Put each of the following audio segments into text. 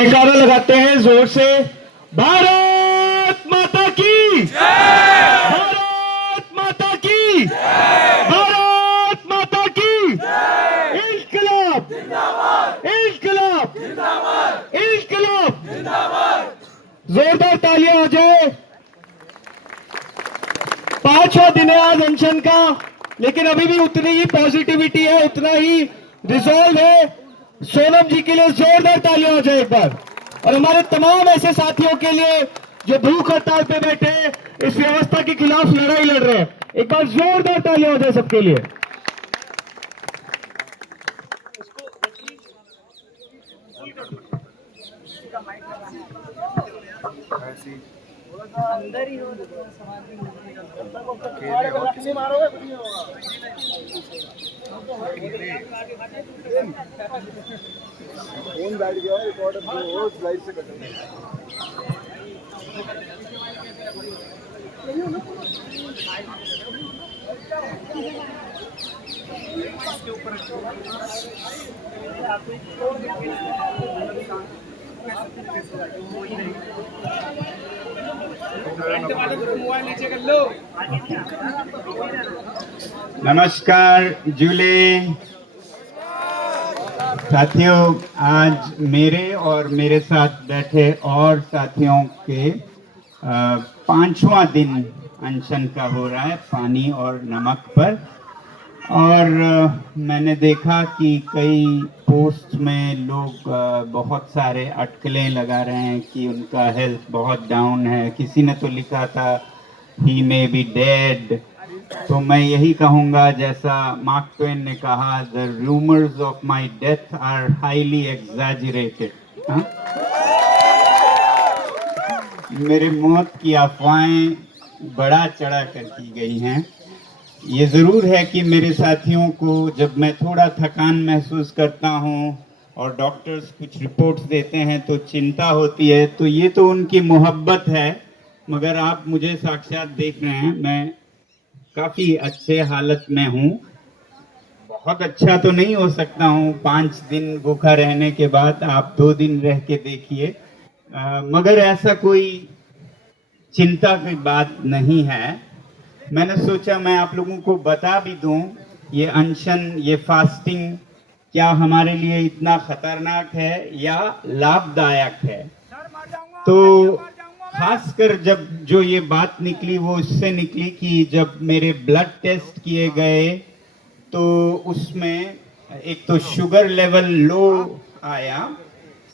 जयकारा लगाते हैं जोर से। भारत माता की जय! भारत माता की जय! भारत माता की जय! इंकलाब जिंदाबाद! इंकलाब जिंदाबाद! इंकलाब जिंदाबाद! जोरदार तालियां हो जाए। 5वां दिन है आज अनशन का, लेकिन अभी भी उतनी ही पॉजिटिविटी है, उतना ही रिजॉल्व है। सोनम जी के लिए जोरदार तालियां हो जाए एक बार, और हमारे तमाम ऐसे साथियों के लिए जो भूख हड़ताल पे बैठे इस व्यवस्था के खिलाफ लड़ाई लड़ रहे हैं, एक बार जोरदार तालियां हो जाए सबके लिए। अंदर ही हो किसी मारोगे फोन बैठ गया रिकॉर्डर वो स्लाइड से कट नमस्कार जूले साथियों, आज मेरे और मेरे साथ बैठे और साथियों के 5वां दिन अनशन का हो रहा है पानी और नमक पर। और मैंने देखा कि कई पोस्ट में लोग बहुत सारे अटकलें लगा रहे हैं कि उनका हेल्थ बहुत डाउन है। किसी ने तो लिखा था ही मे बी डेड। तो मैं यही कहूँगा जैसा मार्क ट्वेन ने कहा, the rumours of my death are highly exaggerated. मेरे मौत की अफवाहें बढ़ा चढ़ा कर की गई हैं। ये ज़रूर है कि मेरे साथियों को जब मैं थोड़ा थकान महसूस करता हूँ और डॉक्टर्स कुछ रिपोर्ट्स देते हैं तो चिंता होती है, तो ये तो उनकी मोहब्बत है। मगर आप मुझे साक्षात देख रहे हैं, मैं काफ़ी अच्छे हालत में हूँ। बहुत अच्छा तो नहीं हो सकता हूँ 5 दिन भूखा रहने के बाद, आप 2 दिन रह के देखिए। मगर ऐसा कोई चिंता की बात नहीं है। मैंने सोचा मैं आप लोगों को बता भी दूं, ये अनशन, ये फास्टिंग क्या हमारे लिए इतना खतरनाक है या लाभदायक है। तो खासकर जब जो ये बात निकली वो इससे निकली कि जब मेरे ब्लड टेस्ट किए गए तो उसमें एक तो शुगर लेवल लो आया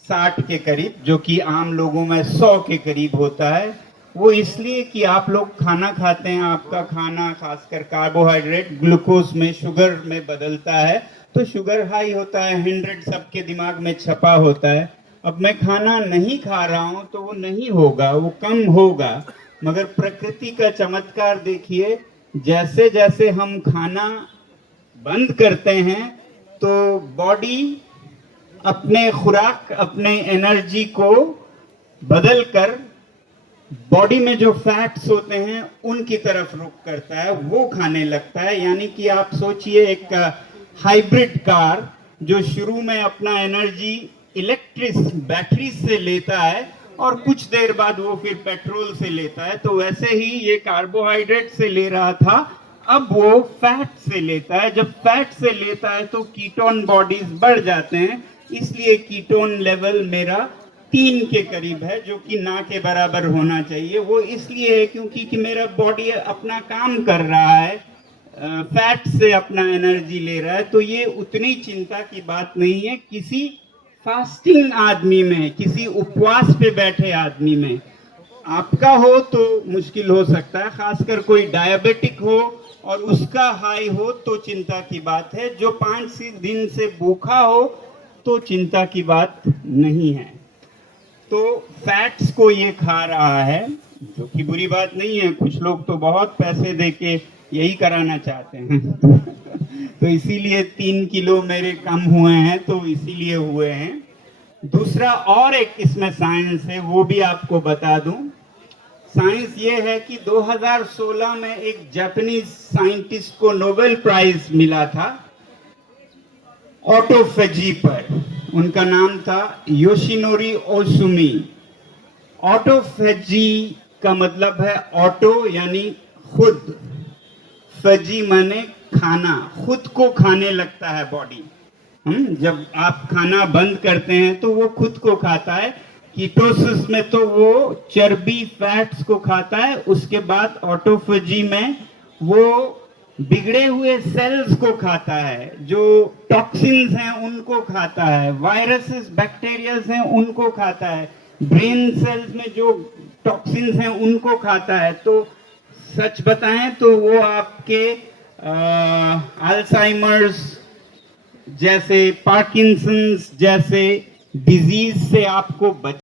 60 के करीब, जो कि आम लोगों में 100 के करीब होता है। वो इसलिए कि आप लोग खाना खाते हैं, आपका खाना खासकर कार्बोहाइड्रेट ग्लूकोज में, शुगर में बदलता है, तो शुगर हाई होता है, 100 सबके दिमाग में छपा होता है। अब मैं खाना नहीं खा रहा हूं तो वो नहीं होगा, वो कम होगा। मगर प्रकृति का चमत्कार देखिए, जैसे जैसे हम खाना बंद करते हैं तो बॉडी अपने खुराक, अपने एनर्जी को बदल कर बॉडी में जो फैट्स होते हैं उनकी तरफ रुख करता है, वो खाने लगता है। यानी कि आप सोचिए एक हाइब्रिड कार जो शुरू में अपना एनर्जी इलेक्ट्रिक बैटरी से लेता है और कुछ देर बाद वो फिर पेट्रोल से लेता है, तो वैसे ही ये कार्बोहाइड्रेट से ले रहा था, अब वो फैट से लेता है। जब फैट से लेता है तो कीटोन बॉडीज बढ़ जाते हैं, इसलिए कीटोन लेवल मेरा 3 के करीब है, जो कि ना के बराबर होना चाहिए। वो इसलिए है क्योंकि कि मेरा बॉडी अपना काम कर रहा है, फैट से अपना एनर्जी ले रहा है। तो ये उतनी चिंता की बात नहीं है किसी फास्टिंग आदमी में, किसी उपवास पे बैठे आदमी में। आपका हो तो मुश्किल हो सकता है, खासकर कोई डायबिटिक हो और उसका हाई हो तो चिंता की बात है। जो 5 दिन से भूखा हो तो चिंता की बात नहीं है। तो फैट्स को ये खा रहा है, जो कि बुरी बात नहीं है। कुछ लोग तो बहुत पैसे देके यही कराना चाहते हैं तो इसीलिए 3 किलो मेरे कम हुए हैं, तो इसीलिए हुए हैं। दूसरा और एक इसमें साइंस है, वो भी आपको बता दूं। साइंस ये है कि 2016 में एक जापानीज साइंटिस्ट को नोबेल प्राइज मिला था ऑटोफेजी पर। उनका नाम था योशिनोरी ओसुमी। ऑटोफेजी का मतलब है ऑटो यानी खुद, फेजी माने खाना, खुद को खाने लगता है बॉडी। जब आप खाना बंद करते हैं तो वो खुद को खाता है। कीटोसिस में तो वो चर्बी फैट्स को खाता है, उसके बाद ऑटोफेजी में वो बिगड़े हुए सेल्स को खाता है, जो टॉक्सिन्स हैं उनको खाता है, वायरसेस बैक्टीरियाज हैं उनको खाता है, ब्रेन सेल्स में जो टॉक्सिन्स हैं उनको खाता है। तो सच बताएं तो वो आपके अल्जाइमर्स जैसे, पार्किंसंस जैसे डिजीज से आपको